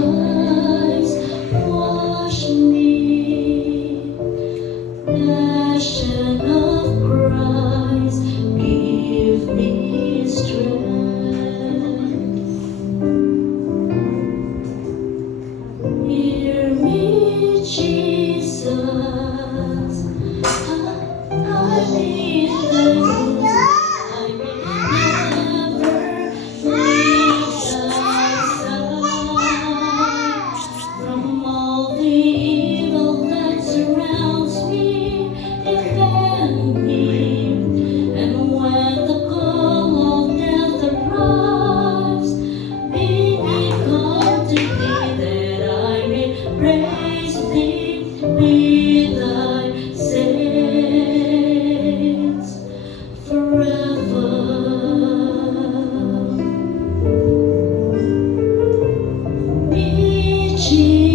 Christ, wash me. Passion of Christ, give me strength. Hear me, Jesus. I need the news. I may never leave thy side. From all the evil that surrounds me, defend me. And when the call of death arrives, bid me come to thee, that I may praise thee with thy saints forever. Me, Jesus.